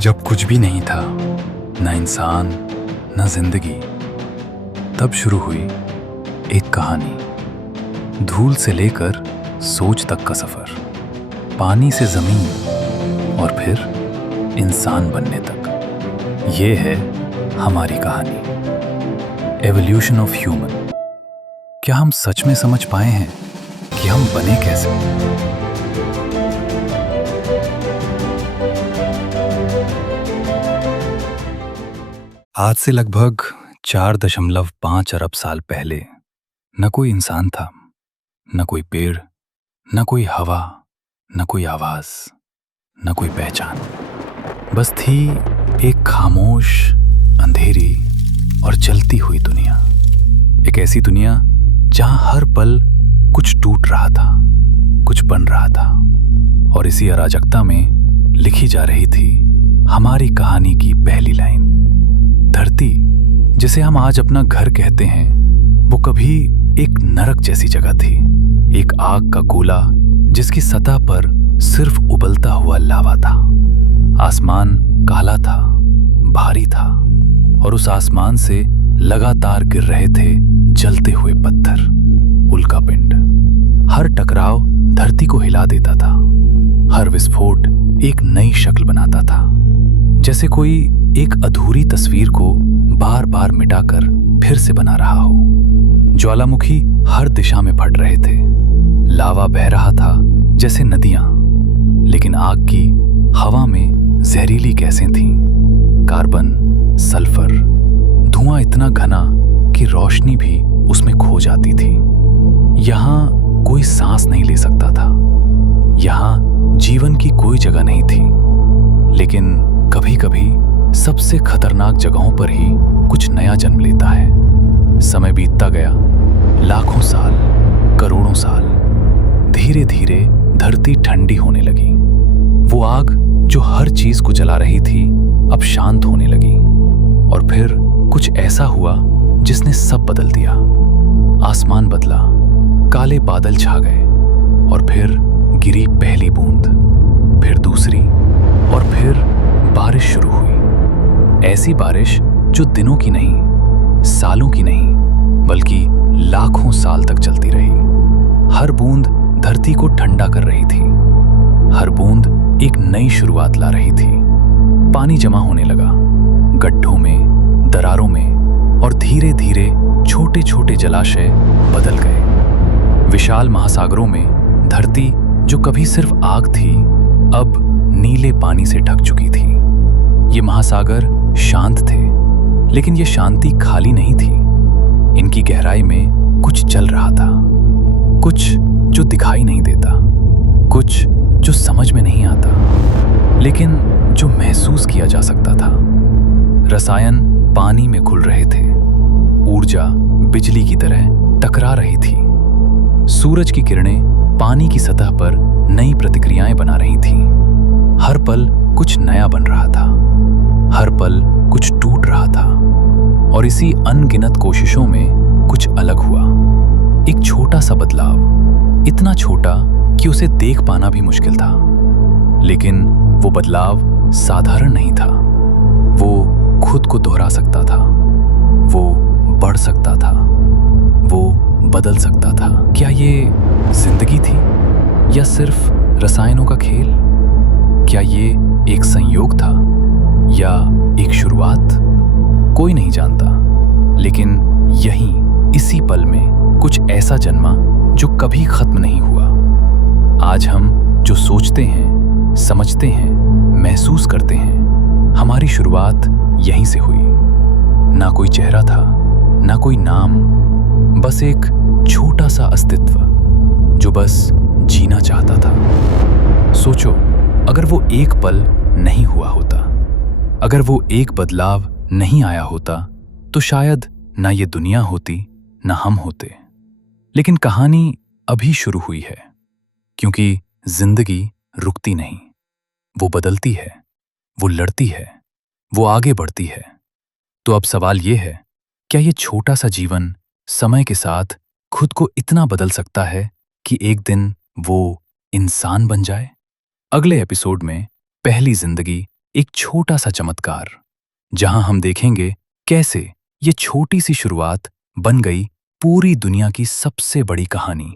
जब कुछ भी नहीं था, न इंसान न जिंदगी, तब शुरू हुई एक कहानी। धूल से लेकर सोच तक का सफर, पानी से जमीन और फिर इंसान बनने तक। ये है हमारी कहानी, एवोल्यूशन ऑफ ह्यूमन। क्या हम सच में समझ पाए हैं कि हम बने कैसे? आज से लगभग 4.5 अरब साल पहले न कोई इंसान था, न कोई पेड़, न कोई हवा, न कोई आवाज, न कोई पहचान। बस थी एक खामोश, अंधेरी और जलती हुई दुनिया। एक ऐसी दुनिया जहां हर पल कुछ टूट रहा था, कुछ बन रहा था, और इसी अराजकता में लिखी जा रही थी हमारी कहानी की पहली लाइन। धरती, जिसे हम आज अपना घर कहते हैं, वो कभी एक नरक जैसी जगह थी। एक आग का गोला जिसकी सतह पर सिर्फ उबलता हुआ लावा था। आसमान काला था, भारी था, और उस आसमान से लगातार गिर रहे थे जलते हुए पत्थर, उल्कापिंड। हर टकराव धरती को हिला देता था, हर विस्फोट एक नई शक्ल बनाता था, जैसे कोई एक अधूरी तस्वीर को बार बार मिटाकर फिर से बना रहा हो। ज्वालामुखी हर दिशा में फट रहे थे, लावा बह रहा था जैसे नदियां, लेकिन आग की हवा में जहरीली गैसें थीं, कार्बन, सल्फर, धुआं इतना घना कि रोशनी भी उसमें खो जाती थी। यहां कोई सांस नहीं ले सकता था, यहां जीवन की कोई जगह नहीं थी। लेकिन कभी कभी सबसे खतरनाक जगहों पर ही कुछ नया जन्म लेता है। समय बीतता गया, लाखों साल, करोड़ों साल। धीरे धीरे धरती ठंडी होने लगी। वो आग जो हर चीज को जला रही थी अब शांत होने लगी। और फिर कुछ ऐसा हुआ जिसने सब बदल दिया। आसमान बदला, काले बादल छा गए, और फिर गिरी पहली बूंद, फिर दूसरी, और फिर बारिश शुरू हुई। ऐसी बारिश जो दिनों की नहीं, सालों की नहीं, बल्कि लाखों साल तक चलती रही। हर बूंद धरती को ठंडा कर रही थी, हर बूंद एक नई शुरुआत ला रही थी। पानी जमा होने लगा, गड्ढों में, दरारों में, और धीरे धीरे छोटे छोटे जलाशय बदल गए। विशाल महासागरों में धरती जो कभी सिर्फ आग थी, अब नीले पानी से ढक चुकी थी। ये महासागर शांत थे, लेकिन ये शांति खाली नहीं थी। इनकी गहराई में कुछ चल रहा था, कुछ जो दिखाई नहीं देता, कुछ जो समझ में नहीं आता, लेकिन जो महसूस किया जा सकता था। रसायन पानी में घुल रहे थे, ऊर्जा बिजली की तरह टकरा रही थी। सूरज की किरणें पानी की सतह पर नई प्रतिक्रियाएं बना रही थीं। हर पल कुछ नया बन रहा था, हर पल कुछ टूट रहा था, और इसी अनगिनत कोशिशों में कुछ अलग हुआ। एक छोटा सा बदलाव, इतना छोटा कि उसे देख पाना भी मुश्किल था। लेकिन वो बदलाव साधारण नहीं था। वो खुद को दोहरा सकता था, वो बढ़ सकता था, वो बदल सकता था। क्या ये जिंदगी थी या सिर्फ रसायनों का खेल? क्या ये एक संयोग था या एक शुरुआत? कोई नहीं जानता, लेकिन यहीं इसी पल में कुछ ऐसा जन्मा जो कभी खत्म नहीं हुआ। आज हम जो सोचते हैं, समझते हैं, महसूस करते हैं, हमारी शुरुआत यहीं से हुई। ना कोई चेहरा था, ना कोई नाम, बस एक छोटा सा अस्तित्व जो बस जीना चाहता था। सोचो, अगर वो एक पल नहीं हुआ होता, अगर वो एक बदलाव नहीं आया होता, तो शायद ना ये दुनिया होती, ना हम होते। लेकिन कहानी अभी शुरू हुई है, क्योंकि जिंदगी रुकती नहीं, वो बदलती है, वो लड़ती है, वो आगे बढ़ती है। तो अब सवाल ये है, क्या ये छोटा सा जीवन समय के साथ खुद को इतना बदल सकता है कि एक दिन वो इंसान बन जाए? अगले एपिसोड में पहली जिंदगी एक छोटा सा चमत्कार, जहां हम देखेंगे कैसे ये छोटी सी शुरुआत बन गई पूरी दुनिया की सबसे बड़ी कहानी।